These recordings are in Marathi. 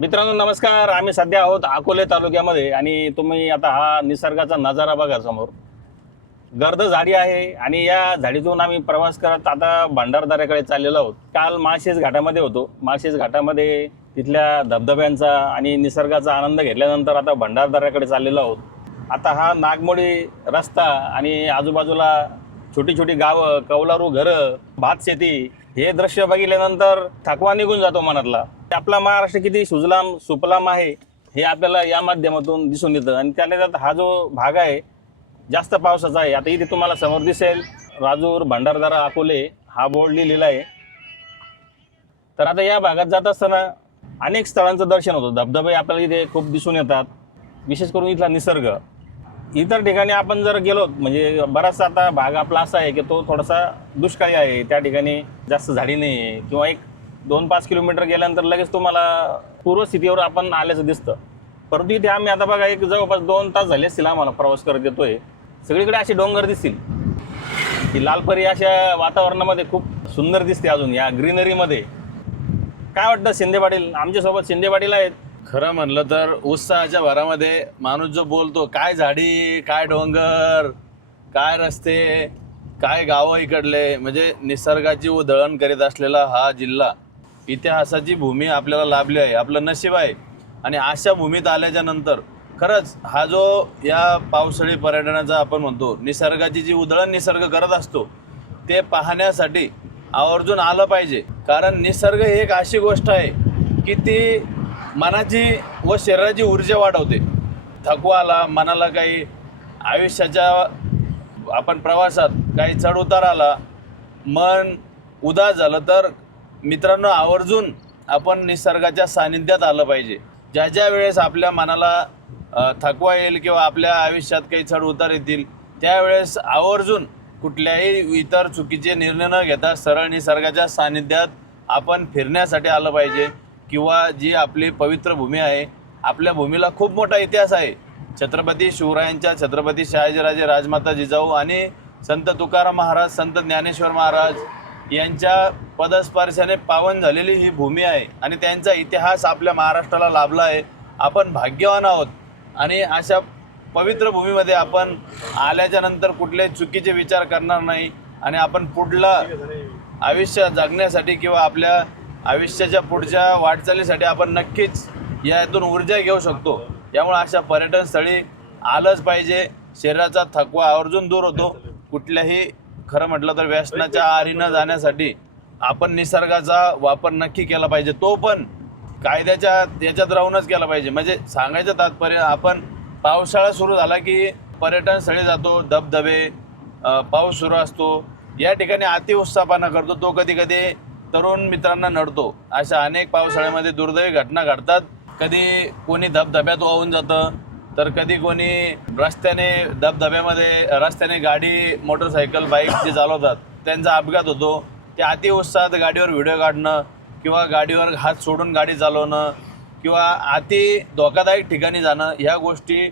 मित्रांनो नमस्कार. आम्ही सध्या आहोत अकोले तालुक्यामध्ये आणि तुम्ही आता हा निसर्गाचा नजारा बघा समोर. गर्द झाडी आहे आणि या झाडीतून आम्ही प्रवास करत आता भंडारदऱ्याकडे चाललेलो आहोत. काल माळशेज घाटामध्ये होतो. माळशेज घाटामध्ये तिथल्या धबधब्यांचा आणि निसर्गाचा आनंद घेतल्यानंतर आता भंडारदऱ्याकडे चाललेलो आहोत. आता हा नागमोडी रस्ता आणि आजूबाजूला छोटी छोटी गावं कौलारू घरं भात शेती हे दृश्य बघितल्यानंतर थकवा निघून जातो मनातला. आपला महाराष्ट्र किती सुजलाम सुपलाम आहे हे आपल्याला या माध्यमातून दिसून येतं. आणि त्याने त्यात हा जो भाग आहे जास्त पावसाचा आहे. आता इथे तुम्हाला समोर दिसेल राजूर भंडारदारा अकोले हा बोर्ड लिहिलेला आहे. तर आता या भागात जात असताना अनेक स्थळांचं दर्शन होतं. धबधबे आपल्याला इथे खूप दिसून येतात. विशेष करून इथला निसर्ग. इतर ठिकाणी आपण जर गेलो म्हणजे बराचसा आता भाग आपला असा आहे की तो थोडासा दुष्काळी आहे. त्या ठिकाणी जास्त झाडी नाही आहे किंवा एक दोन पाच किलोमीटर गेल्यानंतर लगेच तुम्हाला पूर्वस्थितीवर आपण आल्याचं दिसतं. परंतु इथे आम्ही आता बघा एक जवळपास दोन तास झाले असतील आम्हाला प्रवास करत येतोय. सगळीकडे असे डोंगर दिसतील. ही लालपरी अशा वातावरणामध्ये खूप सुंदर दिसते अजून या ग्रीनरीमध्ये. काय वाटतं शिंदे पाटील? आमच्यासोबत शिंदे पाटील आहेत. खरं म्हणलं तर उत्साहाच्या भरामध्ये माणूस जो बोलतो काय झाडी काय डोंगर काय रस्ते काय गावं इकडले? म्हणजे निसर्गाची उधळण करीत असलेला हा जिल्हा इतिहासाची भूमी आपल्याला लाभली आहे आपलं नशीब आहे. आणि अशा भूमीत आल्याच्यानंतर खरंच हा जो या पावसाळी पर्यटनाचा आपण म्हणतो निसर्गाची जी उधळण निसर्ग करत असतो ते पाहण्यासाठी आवर्जून आलं पाहिजे. कारण निसर्ग ही एक अशी गोष्ट आहे की ती मनाची व शरीराची ऊर्जा वाढवते. थकवा आला मनाला काही आयुष्याच्या आपण प्रवासात काही चढउतार आला मन उदास झालं तर मित्रांनो आवर्जून आपण निसर्गाच्या सानिध्यात आलं पाहिजे. ज्या ज्या वेळेस आपल्या मनाला थकवा येईल किंवा आपल्या आयुष्यात काही चढ उतार येतील त्यावेळेस आवर्जून कुठल्याही इतर चुकीचे निर्णय न घेता सरळ निसर्गाच्या सानिध्यात आपण फिरण्यासाठी आलं पाहिजे किंवा जी आपली पवित्र भूमी आहे आपल्या भूमीला खूप मोठा इतिहास आहे. छत्रपती शिवरायांच्या छत्रपती शहाजीराजे राजमाता जिजाऊ आणि संत तुकाराम महाराज संत ज्ञानेश्वर महाराज यांच्या पदस्पर्शाने पावन झालेली ही भूमी आहे आणि त्यांचा इतिहास आपल्या महाराष्ट्राला लाभला आहे. आपण भाग्यवान आहोत. आणि अशा पवित्र भूमीमध्ये आपण आल्याच्यानंतर कुठलेही चुकीचे विचार करणार नाही. आणि आपण पुढला आयुष्य जगण्यासाठी किंवा आपल्या आयुष्याच्या पुढच्या वाटचालीसाठी आपण नक्कीच यातून ऊर्जा घेऊ शकतो. यामुळे अशा पर्यटनस्थळी आलंच पाहिजे. शरीराचा थकवा आवर्जून दूर होतो. कुठल्याही खरं म्हटलं तर व्यसनाच्या आहारी न जाण्यासाठी आपण निसर्गाचा वापर नक्की केला पाहिजे. तो पण कायद्याच्या याच्यात राहूनच केला पाहिजे. म्हणजे सांगायचं तात्पर्य आपण पावसाळा सुरू झाला की पर्यटन स्थळी जातो धबधबे पाऊस सुरू असतो. या ठिकाणी अति करतो. तो कधी कधी तरुण मित्रांना नडतो. अशा अनेक पावसाळ्यामध्ये दुर्दैवी घटना घडतात. कधी कोणी धबधब्यात वाहून जातं तर कधी कोणी रस्त्याने धबधब्यामध्ये रस्त्याने गाडी मोटरसायकल बाईक जे चालवतात त्यांचा अपघात होतो. ते अति उत्साहात गाडीवर व्हिडिओ काढणं किंवा गाडीवर हात सोडून गाडी चालवणं किंवा अति धोकादायक ठिकाणी जाणं ह्या गोष्टी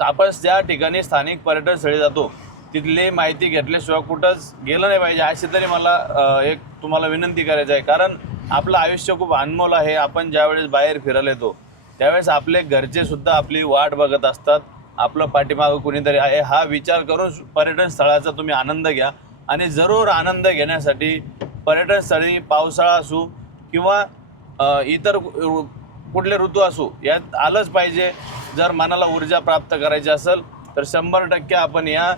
आपण ज्या ठिकाणी स्थानिक पर्यटन स्थळी जातो तिथली माहिती घेतल्याशिवाय कुठंच गेलं नाही पाहिजे अशी तरी मला एक तुम्हाला विनंती करायची आहे. कारण आपलं आयुष्य खूप अनमोल आहे. आपण ज्यावेळेस बाहेर फिरायला येतो त्यावेळेस आपले घरचे सुद्धा आपली वाट बघत असतात. आपलं पाठीमागं कुणीतरी आहे हा विचार करून पर्यटन स्थळाचा तुम्ही आनंद घ्या. आणि जरूर आनंद घेण्यासाठी पर्यटन स्थळी पावसाळा असू किंवा इतर कुठले ऋतू असू यात आलंच पाहिजे. जर मनाला ऊर्जा प्राप्त करायची असेल तर शंभर टक्के आपण या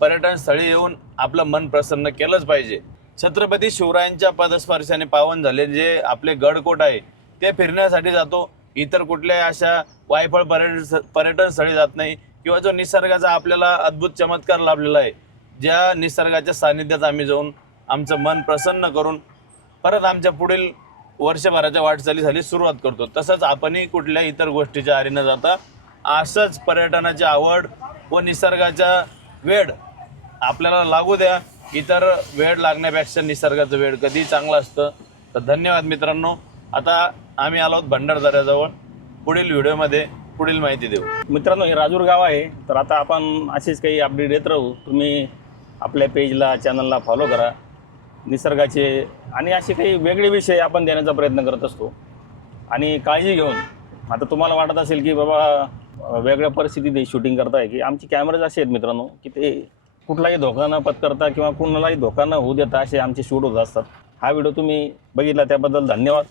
पर्यटन स्थळी येऊन आपलं मन प्रसन्न केलंच पाहिजे. छत्रपती शिवरायांच्या पदस्पर्शाने पावन झाले जे आपले गडकोट आहे ते फिरण्यासाठी जातो. इतर कुठल्याही अशा वायफळ पर्यटन पर्यटन स्थळी जात नाही किंवा जो निसर्गाचा आपल्याला अद्भुत चमत्कार लाभलेला आहे ज्या निसर्गाच्या सानिध्यात आम्ही जाऊन आमचं मन प्रसन्न करून परत आमच्या पुढील वर्षभराच्या वाटचालीसाठी सुरुवात करतो. तसंच आपणही कुठल्या इतर गोष्टीच्या आरी न जाता असंच पर्यटनाची आवड व निसर्गाचा वेळ आपल्याला लागू द्या. इतर वेळ लागण्यापेक्षा निसर्गाचं वेळ कधी चांगलं असतं. तर धन्यवाद मित्रांनो. आता आम्ही आलो आहोत भंडारदऱ्याजवळ पुढील व्हिडिओमध्ये पुढील माहिती देऊ. मित्रांनो हे राजूर गाव आहे. तर आता आपण असेच काही अपडेट देत राहू. तुम्ही आपल्या पेजला चॅनलला फॉलो करा. निसर्गाचे आणि असे काही वेगळे विषय आपण देण्याचा प्रयत्न करत असतो. आणि काळजी घेऊन आता तुम्हाला वाटत असेल की बाबा वेगळ्या परिस्थितीत शूटिंग करताय की आमचे कॅमेरेज असे आहेत मित्रांनो की ते कुठलाही धोका न पत्करता किंवा कुणालाही धोका न होऊ देता असे आमचे शूट होत असतात. हा व्हिडिओ तुम्ही बघितला त्याबद्दल धन्यवाद.